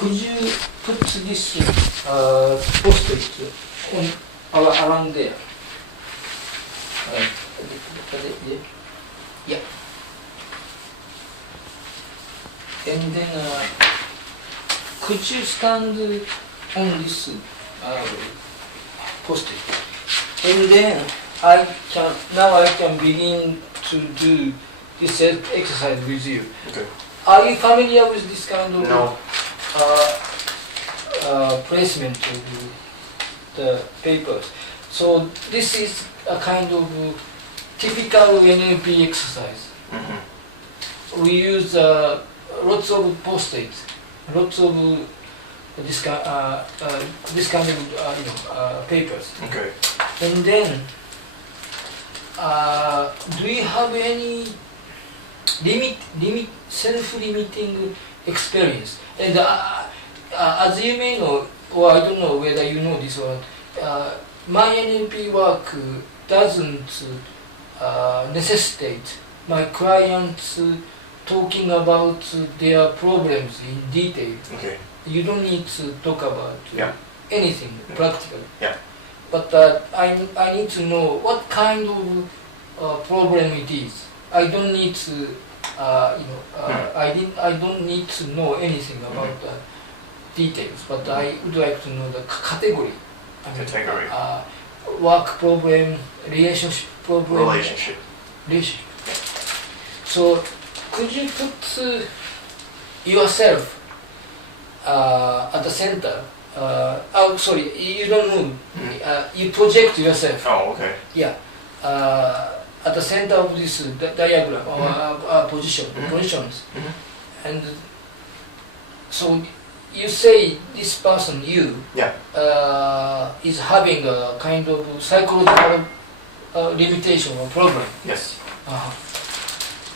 could you put this post-it around there? Yeah. And then could you stand on this post-it? And then I can begin to do this exercise with you. Okay. Are you familiar with this kind of No. placement of the papers? So this is a kind of typical NLP exercise. Mm-hmm. We use lots of post-its, lots of this kind of papers. Okay. And then, do you have any self-limiting experience? And as you may know, or I don't know whether you know this or not, my NLP work doesn't necessitate my clients talking about their problems in detail. Okay. You don't need to talk about anything practically. Yeah. But I need to know what kind of problem it is. I don't need to, I don't need to know anything about the details, but I would like to know the category. Category. Work problem, relationship problem. Relationship. So, could you put yourself at the center? Sorry, you don't move. You project yourself. Oh, okay. Yeah. At the center of this diagram or positions. Mm-hmm. And so you say this person, you, is having a kind of psychological limitation or problem. Yes.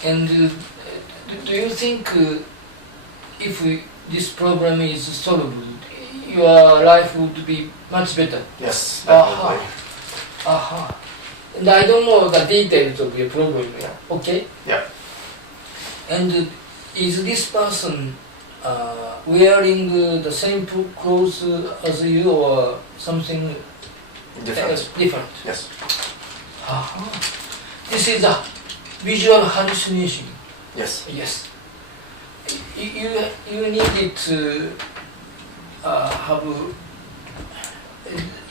And do you think if this problem is solved, your life would be much better? Yes, definitely. And I don't know the details of your problem. Okay? Yeah. And is this person wearing the same clothes as you or something different? Yes. This is a visual hallucination. Yes. Yes. You needed to have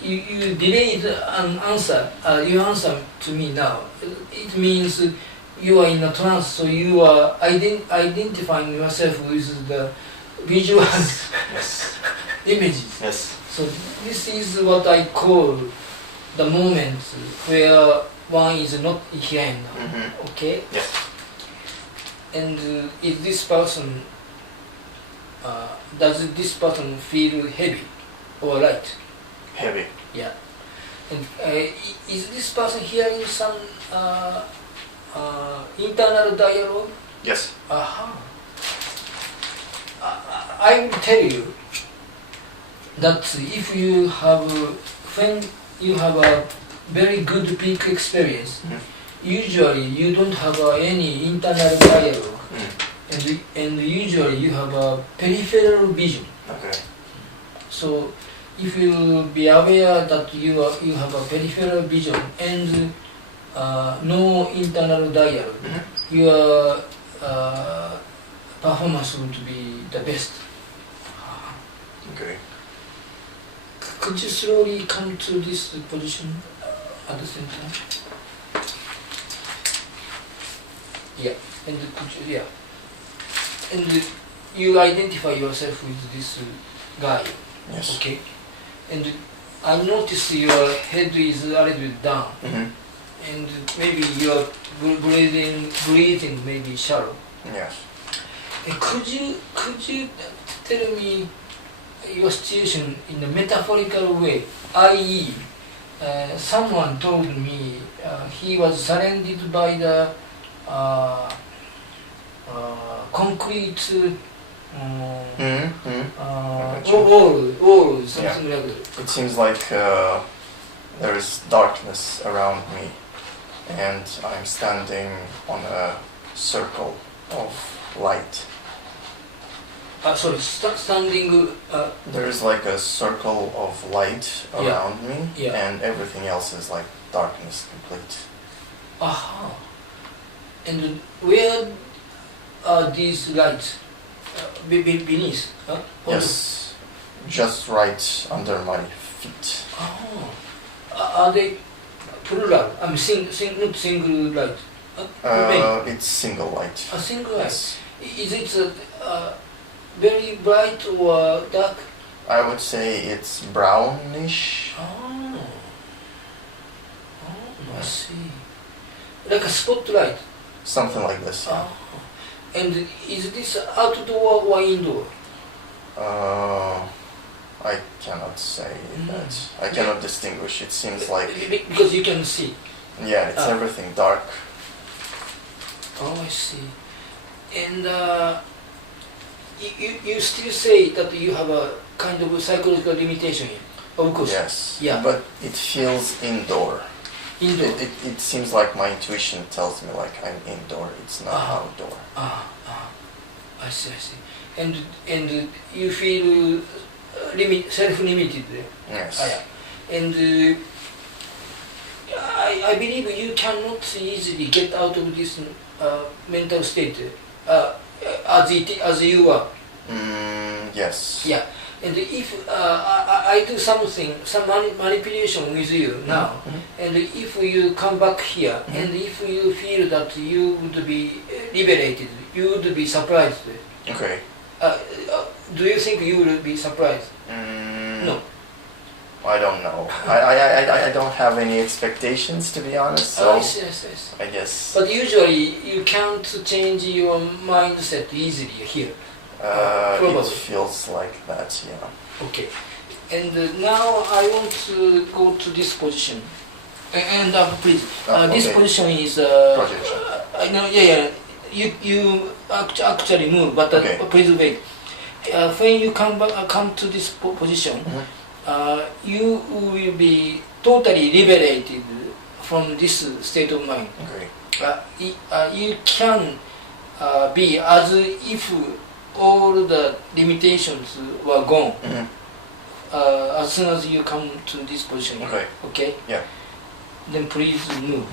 you delayed an answer. You answer to me now. It means you are in a trance, so you are identifying yourself with the visual images. Yes. So this is what I call the moment where one is not here and now. Mm-hmm. Okay. Yes. And is this person? Does this person feel heavy or light? Heavy. Yeah. And is this person hearing some internal dialogue? Yes. I will tell you that if you have when you have a very good peak experience, usually you don't have any internal dialogue. And usually you have a peripheral vision. Okay. So if you be aware that you have a peripheral vision and no internal dialogue, your performance would be the best. Okay. Could you slowly come to this position at the same time? Yeah. And could you, and you identify yourself with this guy. Yes. Okay. And I notice your head is a little bit down, and maybe your breathing may be shallow. Yes. Could you tell me your situation in a metaphorical way? I.e., someone told me he was surrounded by the concrete wall, something like that. It seems like there is darkness around me, and I'm standing on a circle of light. Sorry, standing. There is like a circle of light around me, and everything else is like darkness complete. Aha. And where are these lights? Beneath? Yes, just right under my feet. Oh. Are they plural? I mean, not single light. It's single light. A single light. Yes. Is it very bright or dark? I would say it's brownish. Oh. Oh, I see. Like a spotlight. Something like this. Yeah. Oh. And is this outdoor or indoor? I cannot say that. I cannot distinguish. It seems like... Because you can see. Yeah, it's everything dark. Oh, I see. And you still say that you have a kind of psychological limitation here. Of course. Yes. Yeah. But it feels indoor. Indoor. It seems like my intuition tells me like I'm indoor. It's not outdoor. I see. And you feel self-limited. Yes. Yeah. And I believe you cannot easily get out of this mental state as you are. Yes. Yeah. And if I do some manipulation with you now, and if you come back here, and if you feel that you would be liberated, you would be surprised. Okay. Do you think you will be surprised? No. I don't know. I don't have any expectations, to be honest. So Yes. I guess. But usually you can't change your mindset easily here. It feels like that, yeah. Okay. And now I want to go to this position. And please, this position is projection. No, yeah. You actually move, but please wait. When you come to this position, you will be totally liberated from this state of mind. Okay. You can be as if all the limitations were gone as soon as you come to this position. Okay. Okay? Yeah. Then please move.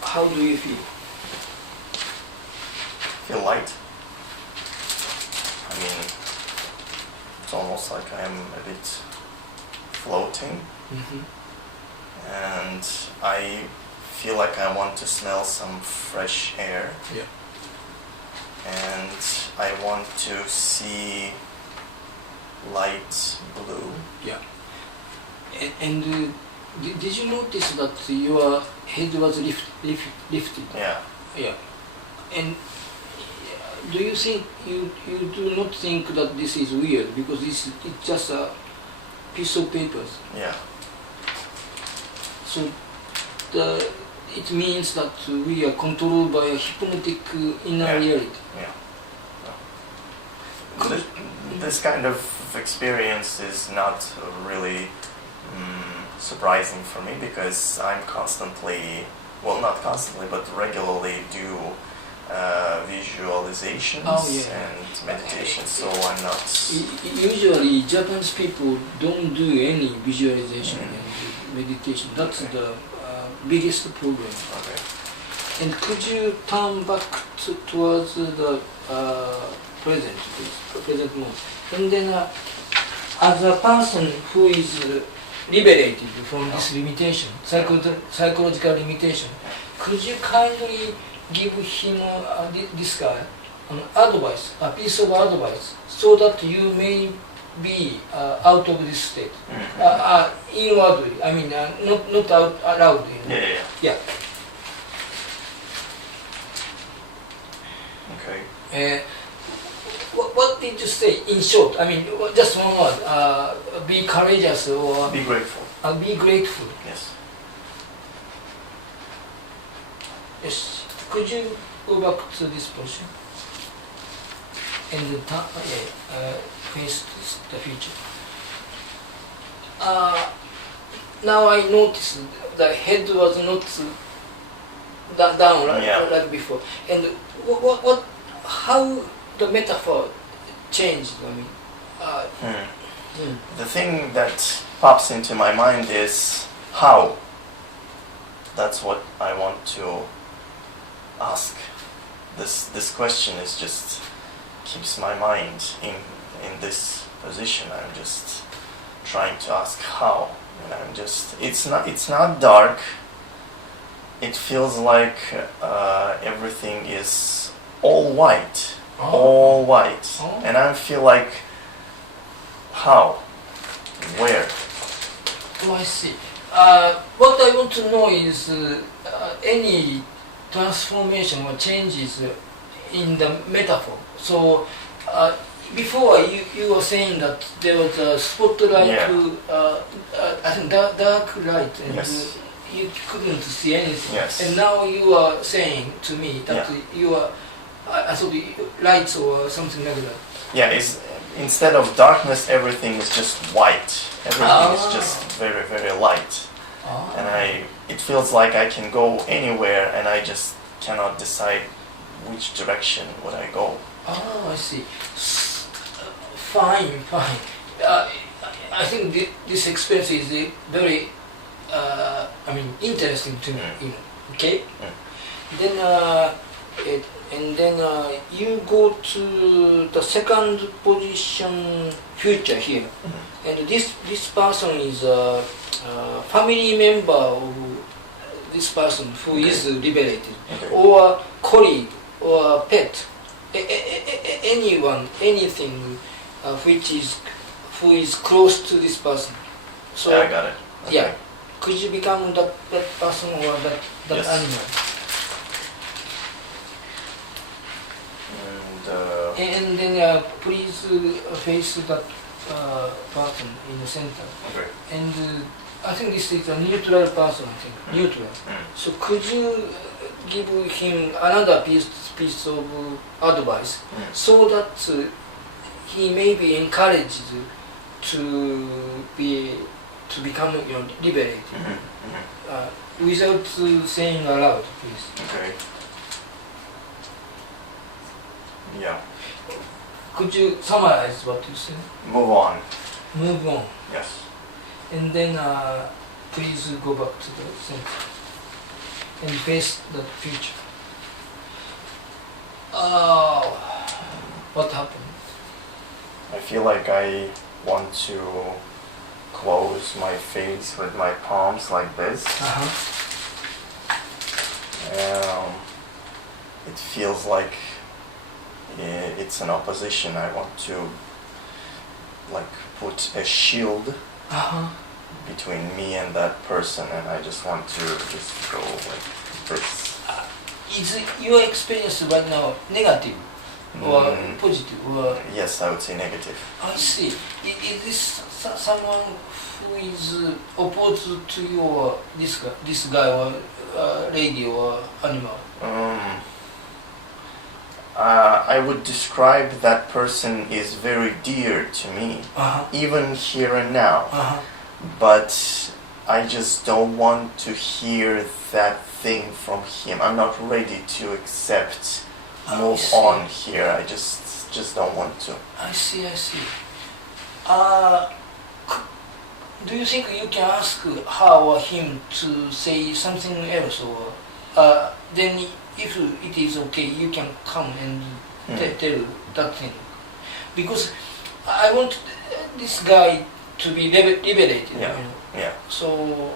How do you feel? Feel light. I mean, it's almost like I'm a bit floating. And I feel like I want to smell some fresh air. Yeah. And I want to see light blue. Yeah. And did you notice that your head was lifted? Yeah. Yeah. And do you think you do not think that this is weird because it's just a piece of paper? Yeah. So it means that we are controlled by a hypnotic inner reality. Yeah. This kind of experience is not really surprising for me because I'm constantly, well, not constantly, but regularly do visualizations and meditations, so I'm not... Usually Japanese people don't do any visualization and meditation. That's the biggest problem. Okay. And could you turn back towards the present, please, present moment. And then as a person who is liberated from this limitation, psychological limitation, could you kindly give him, this guy, an advice, a piece of advice, so that you may be out of this state, inwardly, I mean, not out loud. Yeah. Okay. What did you say in short? I mean, just one word. Be courageous or be grateful. Be grateful. Yes. Yes. Could you go back to this position and face the future? Now I noticed the head was not down Yeah. like before. And how the metaphor changed? I mean, The thing that pops into my mind is how. That's what I want to ask. This question is just keeps my mind in this position. I'm just trying to ask how. And I'm just it's not dark. It feels like everything is all white. All white. And I feel like how? Where? Oh, I see. What I want to know is any transformation or changes in the metaphor. So before you were saying that there was a spotlight, I think dark light, and Yes. you couldn't see anything. Yes. And now you are saying to me that you are, I thought lights or something like that. Yeah, instead of darkness, everything is just white. Everything is just very, very light. And it feels like I can go anywhere, and I just cannot decide which direction would I go. Oh, I see. Fine. I think this experience is very, interesting to me. Okay. Then you go to the second position, future here, and this person is a family member of this person who is liberated, or colleague, or pet, anyone, anything who is close to this person. So Yeah, I got it. Okay. yeah, could you become that person or that Yes. animal? And then please face that person in the center. Okay. And I think this is a neutral person, I think. Neutral. So could you give him another piece of advice so that he may be encouraged to become liberated without saying aloud, please. Okay. Yeah. Could you summarize what you said? Move on. Move on. Yes. And then please go back to the center and face the future. What happened? I feel like I want to close my face with my palms like this. It feels like it's an opposition. I want to put a shield between me and that person, and I just want to just go like this. Is your experience right now negative or positive? Or Yes, I would say negative. I see. Is this someone who is opposed to your this guy or lady or animal? I would describe that person is very dear to me, even here and now. But I just don't want to hear that thing from him. I'm not ready to accept, move on here. I just don't want to. I see. Do you think you can ask her or him to say something else, or then if it is okay, you can come and tell that thing? Because I want this guy to be liberated. Yeah. Yeah. So,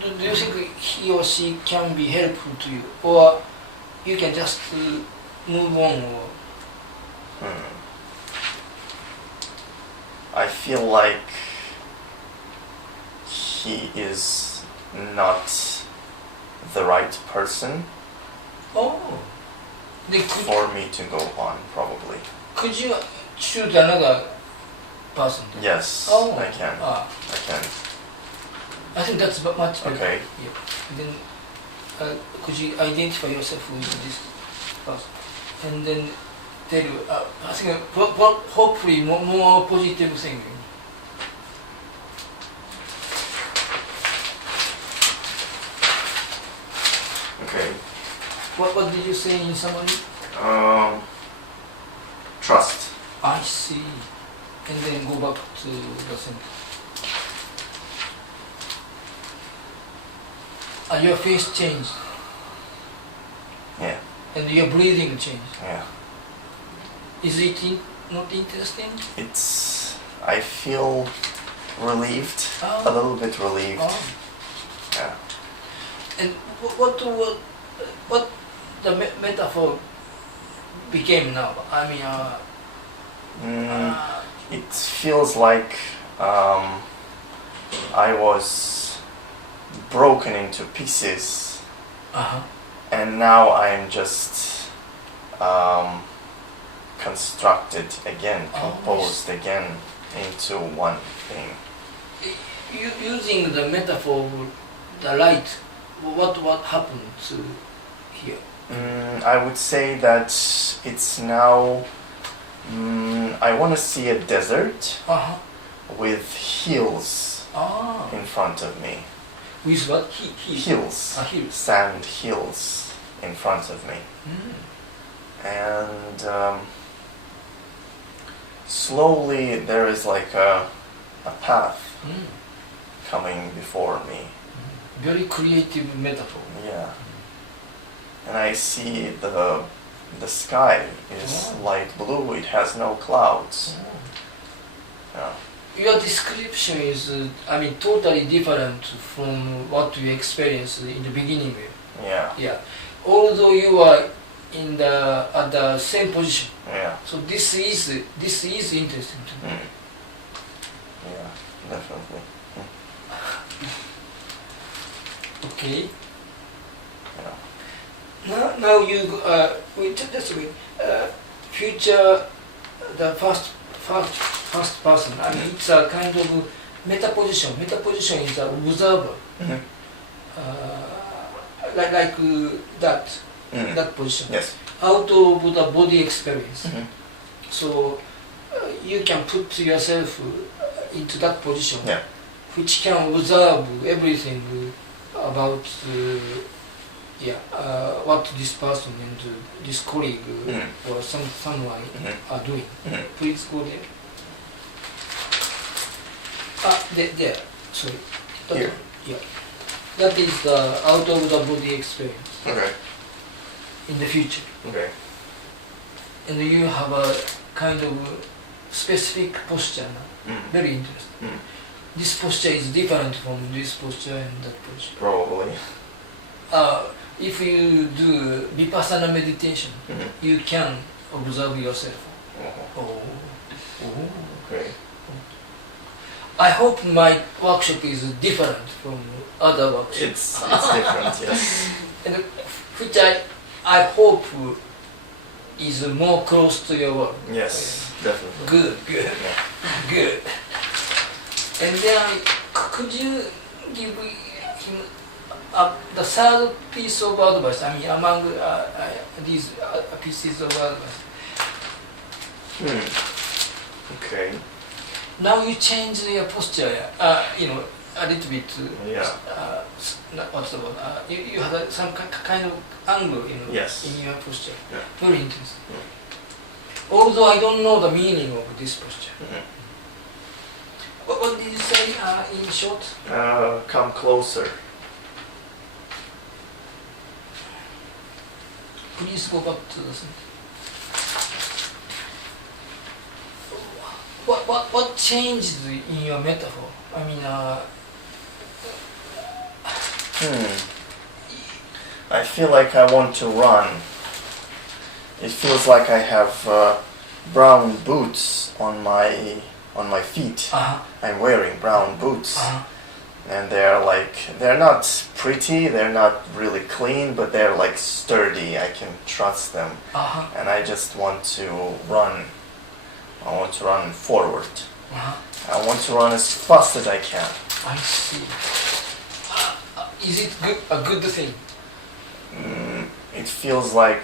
do you think he or she can be helpful to you, or you can just move on? Or I feel like he is not the right person for me to go on, probably. Could you choose another person? Yes, Oh. I can. I can. I think that's much better. Okay. Yeah. Then could you identify yourself with this person, and then tell you? I think hopefully more positive thing. Okay. What did you say in summary? Trust. I see. And then go back to the center. Your face changed. Yeah. And your breathing changed. Yeah. Is it not interesting? I feel relieved, Oh. a little bit relieved. Oh. Yeah. And what the metaphor became now? I mean, It feels like I was broken into pieces, and now I'm just constructed again, composed again into one thing. Using the metaphor, the light, what happened to here? I would say that it's now. I want to see a desert with hills in front of me. With what? Hills. Hills. Sand hills in front of me. And slowly there is like a path coming before me. Very creative metaphor. Yeah. And I see the sky is light blue, it has no clouds. Yeah. Your description is, totally different from what you experienced in the beginning. Yeah. Yeah. Although you are at the same position. Yeah. So this is interesting to me. Yeah, definitely. Okay. Yeah. Now you just wait. Future, the first person. It's a kind of meta position. Meta position is an observer, like that position. Yes. Out of the body experience. So you can put yourself into that position, which can observe everything about what this person and this colleague or someone are doing. Please go there. There. Sorry. Here. Yeah. That is the out of the body experience. Okay. In the future. Okay. And you have a kind of specific posture now. Very interesting. This posture is different from this posture and that posture. Probably. If you do vipassana meditation, you can observe yourself. Okay. I hope my workshop is different from other workshops. It's different, yes. And which I hope is more close to your work. Yes, definitely. Good. Good. And then, could you give him the third piece of advice? Among these pieces of advice. Okay. Now you change your posture, a little bit. What's the word? You had some kind of angle, Yes. in your posture. Yeah. Very interesting. Although I don't know the meaning of this posture. What did you say in short? Come closer. Please go back to the thing. What changed in your metaphor? I feel like I want to run. It feels like I have brown boots on my feet. I'm wearing brown boots. And they're not pretty, they're not really clean, but they're like sturdy. I can trust them. And I just want to run. I want to run forward. I want to run as fast as I can. I see. Is it a good thing? It feels like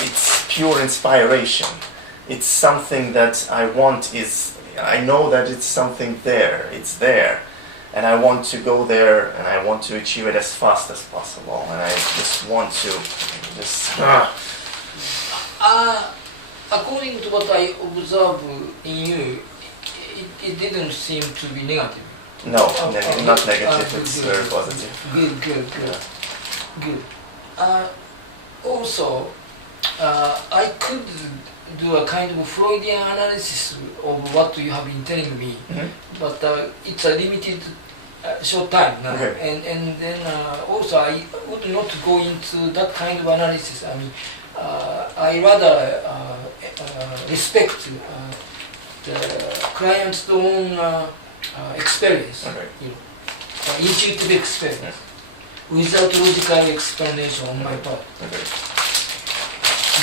it's pure inspiration. It's something that I want I know that it's something there. It's there. and I want to go there, and I want to achieve it as fast as possible, and I just want to just. According to what I observe in you, it didn't seem to be negative. No, not negative. It's very positive. Good. Also, I could do a kind of Freudian analysis of what you have been telling me, but it's a limited short time now, Okay. and then also I would not go into that kind of analysis. I mean, I rather respect the client's own experience, Okay. you know, intuitive experience, without logical explanation on my part. Okay.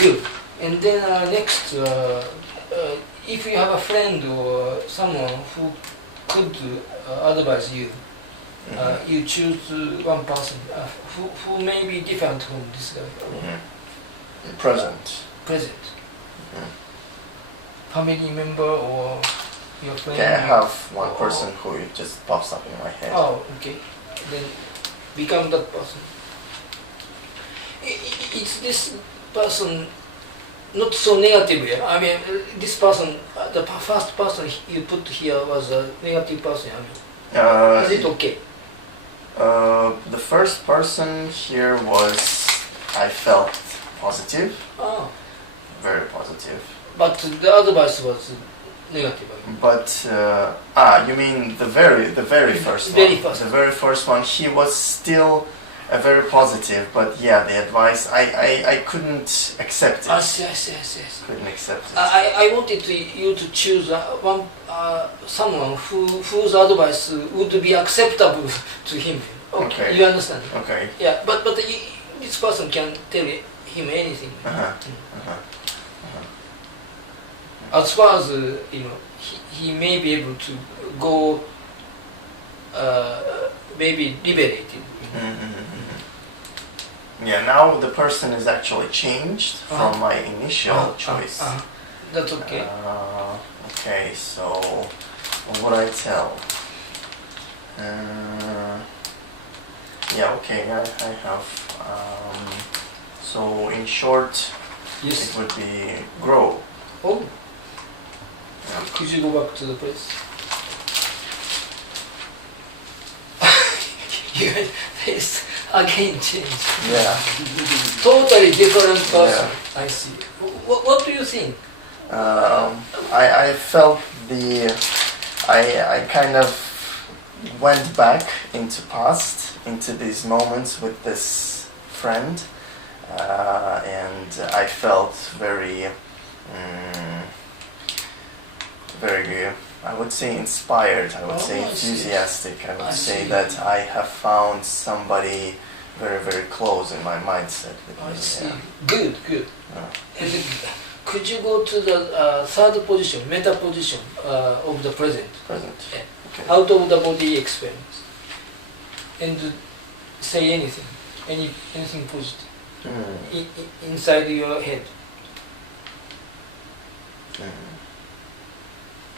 Good. And then next, if you have a friend or someone who could advise you, you choose one person who may be different from this guy. Present. Present. Family member or your friend? Okay, I have one person who just pops up in my head. Oh, okay. Then become that person. Is this person not so negative here? I mean, this person, the first person you put here was a negative person. I mean, is it okay? The first person here was, I felt positive, very positive. But the advice was negative. I mean. But you mean the very first one? The very first one. He was still very positive, but yeah, the advice I couldn't accept it. I see. Couldn't accept it. I wanted you to choose someone whose advice would be acceptable to him. Okay. You understand? Okay. Yeah, but this person can tell him anything. As far as he may be able to go, maybe liberated. Yeah, now the person is actually changed from my initial choice. That's okay. Okay, so what would I tell? Yeah, okay, I have. So in short, it would be grow. Oh. Yeah. Could you go back to the place? Your face again changed. Yeah. Totally different person. Yeah. I see. What do you think? I felt I kind of went back into past, into these moments with this friend, and I felt very, I would say inspired, I would say enthusiastic, I would say that I have found somebody very, very close in my mindset. I see. Good. Could you go to the third position, meta position of the present? Present. Yeah. Okay. Out of the body experience, and say anything positive inside your head.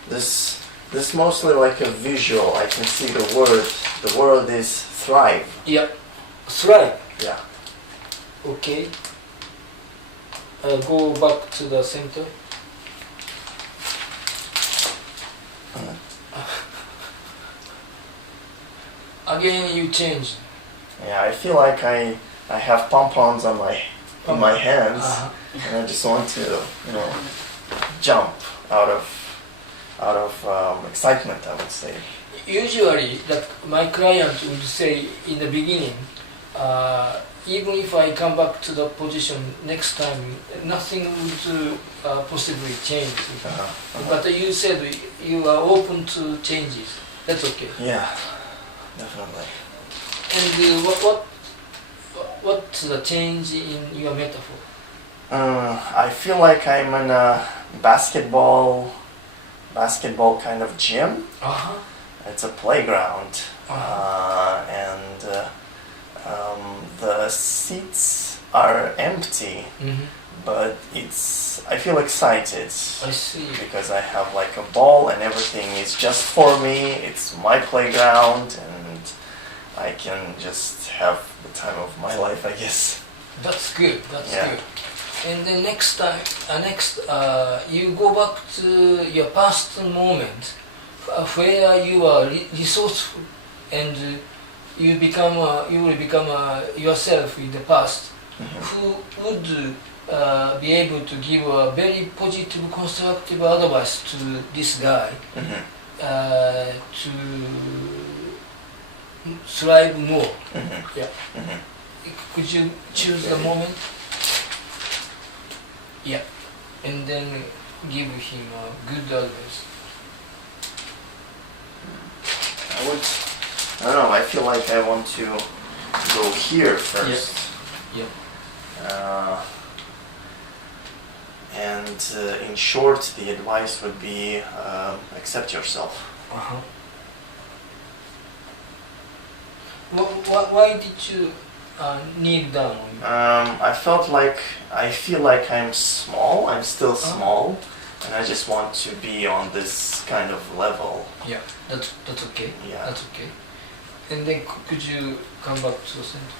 This mostly like a visual. I can see the word. The word is thrive. Yeah, thrive. Yeah. Okay. Go back to the center. Again, you change. Yeah, I feel like I have pom-poms on in my hands, and I just want to, jump out of excitement, I would say. Usually, my client would say in the beginning, even if I come back to the position next time, nothing would possibly change. But you said you are open to changes. That's okay. Yeah, definitely. And what's the change in your metaphor? I feel like I'm in a basketball kind of gym. It's a playground, and the seats are empty, but I feel excited. I see. Because I have like a ball and everything is just for me. It's my playground and I can just have the time of my life, I guess. That's good. That's good. And then next time, you go back to your past moment where you are resourceful and you will become yourself in the past, who would be able to give a very positive, constructive advice to this guy to thrive more. Yeah. Could you choose the moment? Yeah. And then give him a good advice. I don't know, I feel like I want to go here first. Yeah. And in short, the advice would be accept yourself. Why did you kneel down? I feel like I'm small, I'm still small, and I just want to be on this kind of level. Yeah, that's okay. Yeah. That's okay. And then could you come back to the center?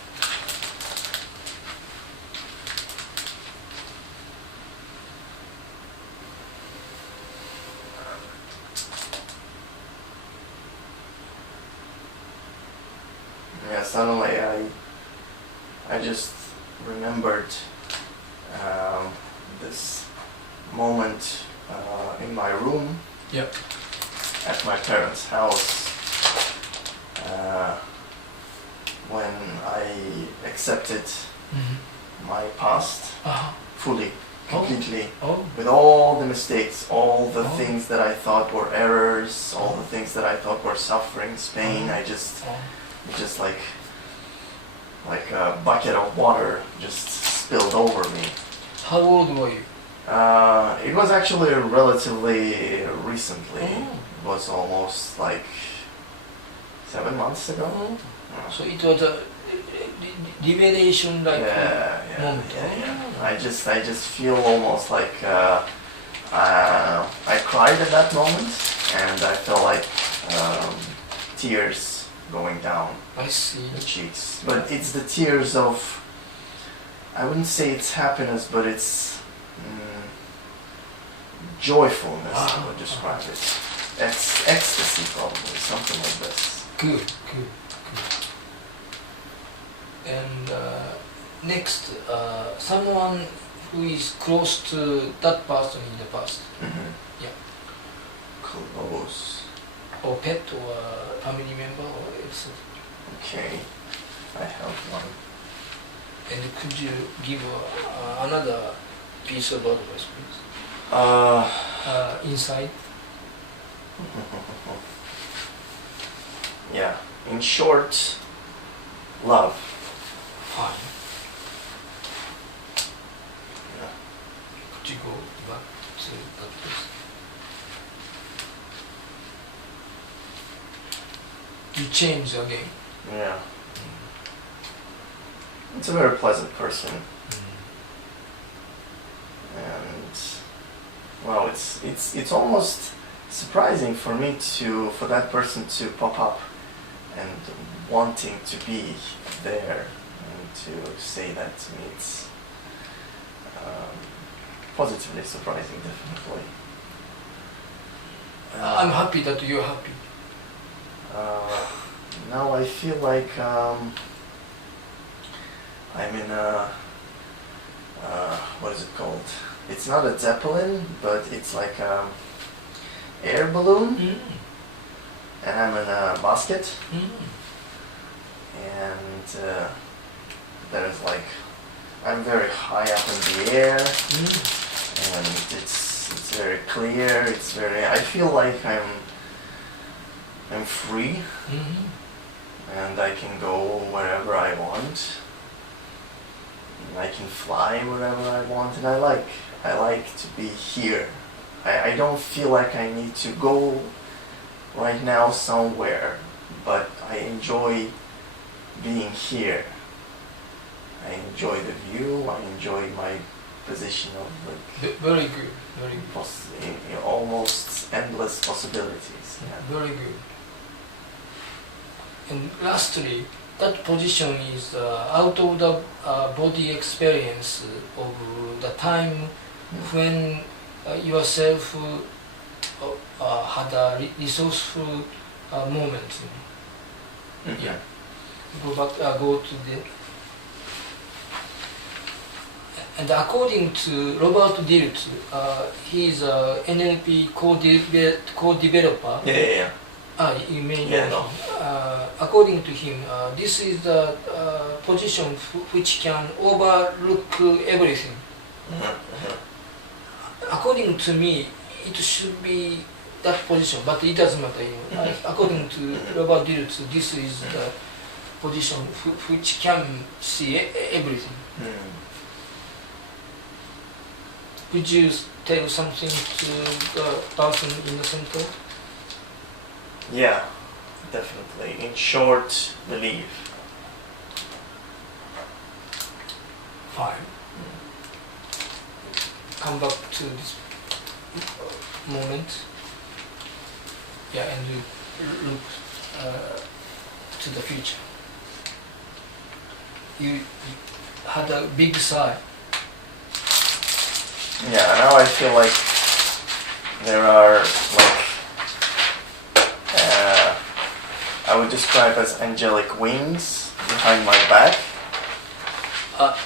Yeah, suddenly I just remembered this moment in my room at my parents' house when I accepted my past fully, completely, with all the mistakes, all the things that I thought were errors, all the things that I thought were sufferings, pain. I just like a bucket of water just spilled over me. How old were you? It was actually relatively recently. It was almost like 7 months ago. So it was a revelation like moment. I just feel almost like I cried at that moment, and I felt like tears going down I see. the cheeks. But it's the tears of, I wouldn't say it's happiness, but it's joyfulness, I would describe it. Ecstasy, probably, something like this. Good. And next, someone who is close to that person in the past. Yeah. Close. Or pet or family member or etc. Okay, I have one. And could you give another piece of advice, please? Inside. Yeah. In short, love. Fine. Yeah. Could you go back to that place? You change again. Yeah. It's a very pleasant person. And well, it's almost surprising for me for that person to pop up and wanting to be there and to say that to me. It's positively surprising, definitely. I'm happy that you're happy. Now I feel like I'm in a what is it called? It's not a zeppelin, but it's like air balloon, and I'm in a basket, and there's like I'm very high up in the air, and it's very clear. I feel like I'm free, and I can go wherever I want. I can fly wherever I want, and I like to be here. I don't feel like I need to go right now somewhere, but I enjoy being here. I enjoy the view. I enjoy my position of like Very good, very good. almost endless possibilities. Yeah. Very good. And lastly, that position is out of the body experience of the time when yourself had a resourceful moment. Mm-hmm. Yeah. Go to the. And according to Robert Dilts, he is a NLP co-developer. Yeah. You may Yeah, know no. him. According to him, this is the position which can overlook everything. According to me, it should be that position, but it doesn't matter. According to Robert Dilts, this is the position which can see everything. Could you tell something to the person in the center? Yeah, definitely. In short, believe. Fine. Come back to this moment. Yeah, and look to the future. You had a big sigh. Yeah, now I feel like there are like I would describe as angelic wings behind my back.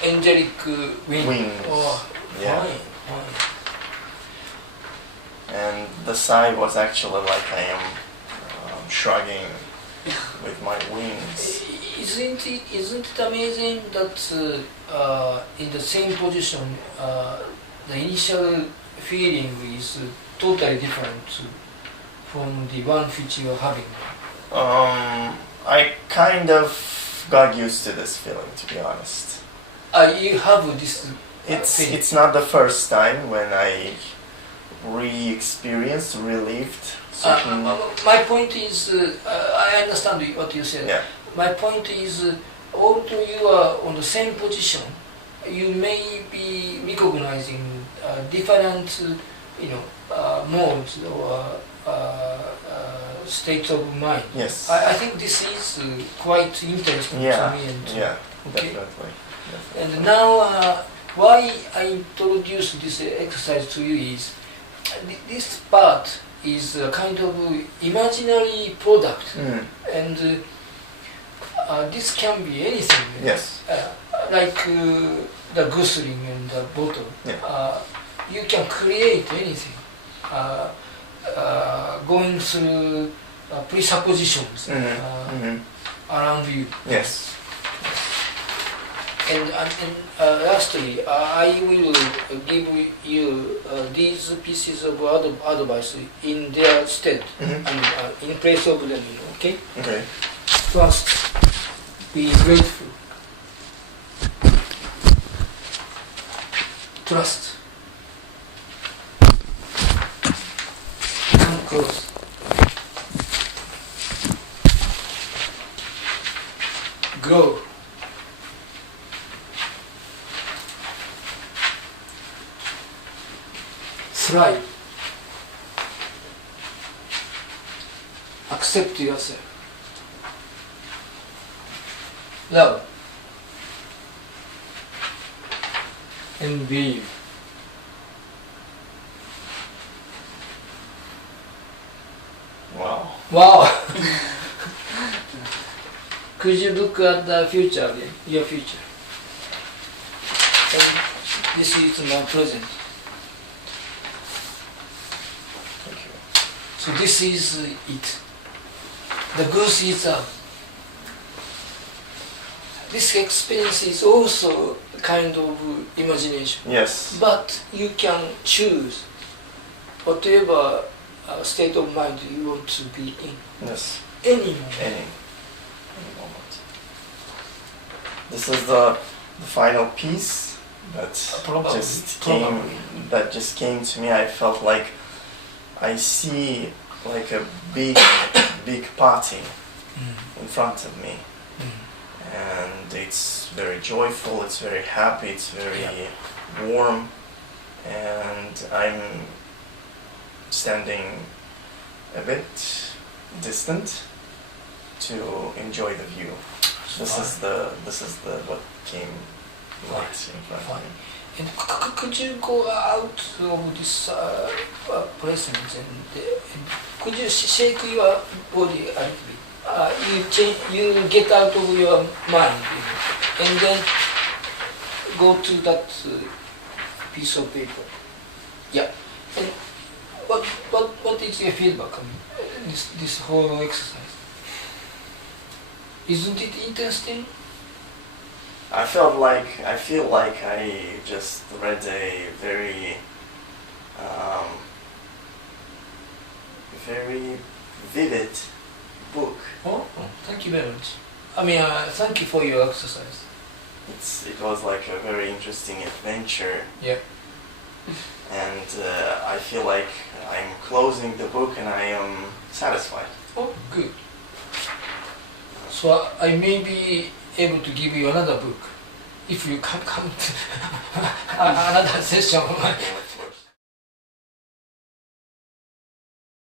Angelic wings. Oh, Yeah. fine. And the sigh was actually like I am shrugging with my wings. Isn't it amazing that in the same position, the initial feeling is totally different from the one which you are having? I kind of got used to this feeling, to be honest. You have this feeling. It's not the first time when I relived certain... my point is, I understand what you said. Yeah. My point is, although you are on the same position, you may be recognizing different, modes or states of mind. Yes. I think this is quite interesting to me. And, yeah, okay? definitely. And now, why I introduced this exercise to you is, this part is a kind of imaginary product, and this can be anything. Yes. Like the goose ring and the bottle. Yeah. You can create anything going through presuppositions around you. Yes. And lastly, I will give you these pieces of advice in their stead, in place of them. Okay. Okay. First, be grateful. Trust. Come close. Grow. Thrive. Accept yourself. Love. And believe. Wow. Wow! Could you look at the future again, your future? And this is my present. Thank you. So this is it. The Goose Is Out. This experience is also a kind of imagination. Yes. But you can choose whatever state of mind you want to be in. Yes. Any moment. Any moment. This is the final piece that just came to me. I felt like I see like a big party in front of me, and it's very joyful, it's very happy, it's very warm, and I'm standing a bit distant to enjoy the view. This is the what came right in front of me. And could you go out of this presence and could you shake your body a little bit? You get out of your mind, and then go to that piece of paper. Yeah. And what is your feedback on this whole exercise? Isn't it interesting? I feel like I just read a very very vivid book. Oh, thank you very much. I mean, thank you for your exercise. It was like a very interesting adventure. Yeah. And I feel like I'm closing the book and I am satisfied. Oh, good. So I may be able to give you another book if you come to another session.